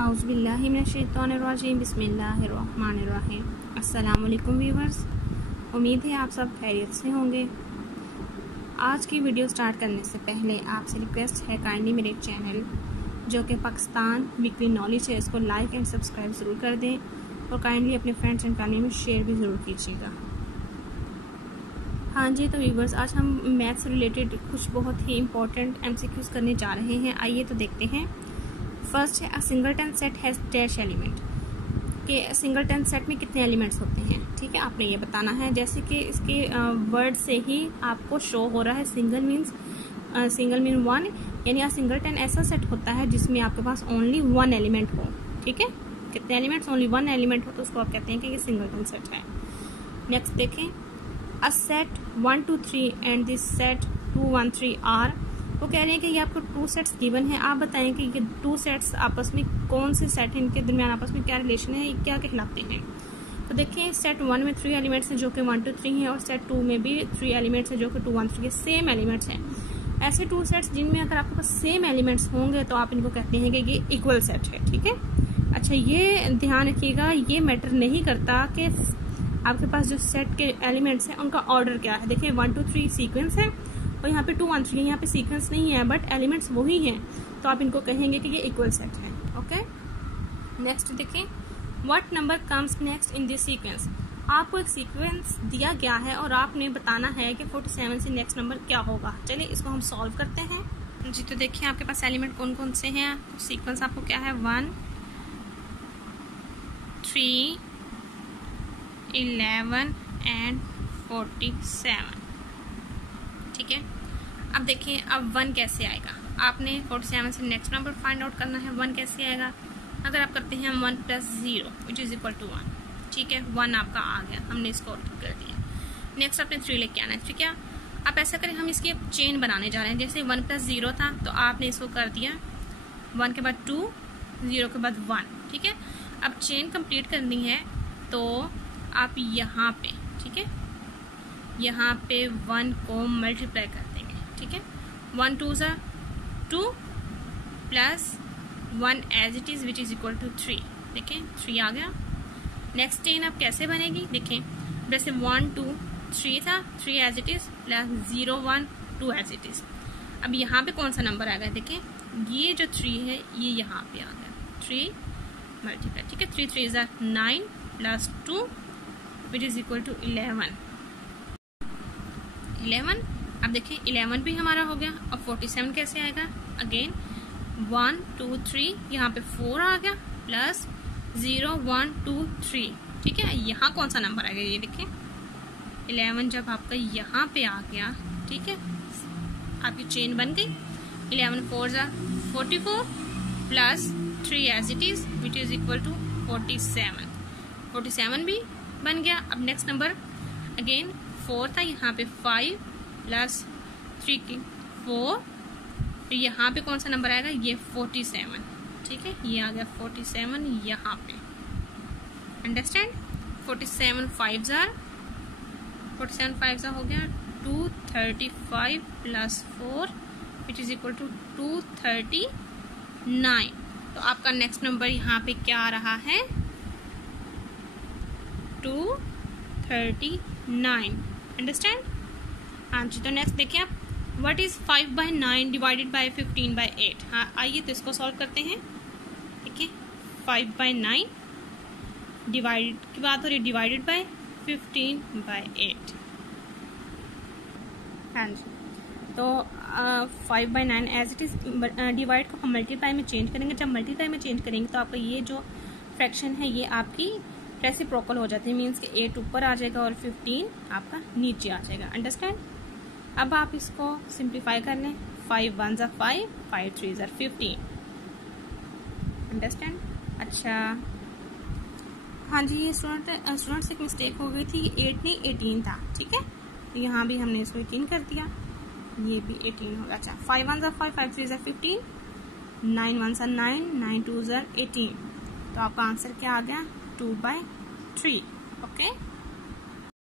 औज़ुबिल्लाहिमिनश्शैतानिर्रजीम बिस्मिल्लाहिर्रहमानिर्रहीम। अस्सलाम वालेकुम व्यूअर्स, उम्मीद है आप सब खैरियत से होंगे। आज की वीडियो स्टार्ट करने से पहले आपसे रिक्वेस्ट है, काइंडली मेरे चैनल जो कि पाकिस्तान वीकली नॉलेज है इसको लाइक एंड सब्सक्राइब ज़रूर कर दें और काइंडली अपने फ्रेंड्स एंड फैमिली में शेयर भी ज़रूर कीजिएगा। हाँ जी, तो व्यूअर्स आज हम मैथ्स से रिलेटेड कुछ बहुत ही इंपॉर्टेंट MCQs करने जा रहे हैं। आइए तो देखते हैं। फर्स्ट है, a singleton set has dash element, कि सिंगलटन सेट में कितने एलिमेंट्स होते हैं। ठीक है, आपने ये बताना है। जैसे कि इसके वर्ड से ही आपको शो हो रहा है, सिंगल मीन वन, यानी अ सिंगलटन ऐसा सेट होता है जिसमें आपके पास ओनली वन एलिमेंट हो। ठीक है, कितने एलिमेंट्स? ओनली वन एलिमेंट हो, तो उसको आप कहते हैं कि ये सिंगलटन सेट है। नेक्स्ट देखें, a set 1 2 3 and this set 2 1 3 are. वो कह रहे हैं कि ये आपको टू सेट्स गिवन है, आप बताएं कि ये टू सेट्स आपस में कौन से सेट हैं, इनके दरमियान आपस में क्या रिलेशन है, ये क्या कहलाते हैं। तो देखिए, सेट 1 में 3 एलिमेंट्स हैं जो कि 1 2 3 है, और सेट 2 में भी 3 एलिमेंट्स हैं जो कि 2 1 3 के सेम एलिमेंट्स हैं। ऐसे टू सेट्स जिनमें अगर आपके पास सेम एलिमेंट्स होंगे तो आप इनको कहते हैं कि ये इक्वल सेट है। ठीक है, अच्छा ये ध्यान रखिएगा, ये मैटर नहीं करता कि आपके पास जो सेट के एलिमेंट्स हैं उनका ऑर्डर क्या है। देखिए 1 2 3 सीक्वेंस है और यहाँ पे 2 1 3 है, यहाँ पे सीक्वेंस नहीं है बट एलिमेंट्स वही हैं, तो आप इनको कहेंगे कि ये इक्वल सेट है। ओके, नेक्स्ट देखिए, what number comes next in this sequence. आपको एक सीक्वेंस दिया गया है और आपने बताना है कि 47 से नेक्स्ट नंबर क्या होगा। चलिए इसको हम सॉल्व करते हैं जी। तो देखिए आपके पास एलिमेंट कौन कौन से हैं। सीक्वेंस आपको क्या है, 1 3 11 एंड 47। ठीक है, अब देखिए अब 1 कैसे आएगा। आपने 47 से नेक्स्ट नंबर फाइंड आउट करना है। 1 कैसे आएगा? अगर आप करते हैं 1 + 0 विच इज इक्वल टू 1। ठीक है, 1 आपका आ गया, हमने इसको कर दिया। नेक्स्ट आपने 3 लेके आना है। ठीक है, आप ऐसा करें, हम इसकी चेन बनाने जा रहे हैं। जैसे 1 + 0 था तो आपने इसको कर दिया 1 के बाद 2, 0 के बाद 1। ठीक है, अब चेन कंप्लीट करनी है तो आप यहाँ पे, ठीक है, यहाँ पे 1 को मल्टीप्लाई कर देंगे। ठीक है, 1 2 ज़ा 2 plus 1 as it is which is equal to 3। देखें 3 आ गया। नेक्स्ट चेन अब कैसे बनेगी? देखें, जैसे 1 2 3 था, 3 as it is plus 0 1 2 as it is. अब यहाँ पे कौन सा नंबर आ गया? देखें ये जो 3 है ये यहाँ पे आ गया, 3 मल्टीप्लाई। ठीक है, 3 3 ज़ा 9 plus 2 which is equal to 11। अब देखिए 11 भी हमारा हो गया। अब 47 कैसे आएगा? अगेन 1 2 3, यहाँ पे 4 आ गया प्लस 0 1 2 3। ठीक है, यहाँ कौन सा नंबर आ गया? ये देखिए 11 जब आपका यहाँ पे आ गया, ठीक है, आपकी चेन बन गई। 11 4 ज़ा 44 plus 3 as it is which is equal to 47 भी बन गया। अब नेक्स्ट नंबर अगेन 4 था, यहाँ पे 5 प्लस 3 की 4, तो यहाँ पे कौन सा नंबर आएगा? ये 47। ठीक है, ये आ गया 47 यहाँ पे। अंडरस्टैंड? 47 5 ज़ा हो गया 235 plus 4 which is equal to 239। तो आपका नेक्स्ट नंबर यहाँ पे क्या आ रहा है? 239। अंडरस्टैंड? हाँ जी, तो नेक्स्ट देखिए आप, व्हाट इज 5/9 डिवाइडेड बाय 15/8। हाँ, आइए तो इसको सॉल्व करते हैं। ठीक है, 5/9 डिवाइड की बात हो रही है, डिवाइडेड बाय 15/8। हाँ जी, तो 5/9 एज इट इज डिवाइड को हम मल्टीप्लाई में चेंज करेंगे। जब मल्टीप्लाई में चेंज करेंगे तो आपका ये जो फ्रैक्शन है ये आपकी रेसिप्रोकल हो जाती है, मीन्स कि 8 ऊपर आ जाएगा और 15 आपका नीचे आ जाएगा। अंडरस्टैंड? अब आप इसको सिंप्लीफाई कर लें। 5 1 ज़ा 5, 5 3 ज़ा 15। अंडरस्टैंड? अच्छा हाँ जी, ये स्टूडेंट से एक मिस्टेक हो गई थी, 8 नहीं 18 था। ठीक है, तो यहाँ भी हमने इसको 18 कर दिया, ये भी 18 होगा। अच्छा 5 1 ज़ा 5, 5 3 ज़ा 15, 9 1 ज़ा 9, 9 2 ज़ा 18। तो आपका आंसर क्या आ गया? 2/3। ओके।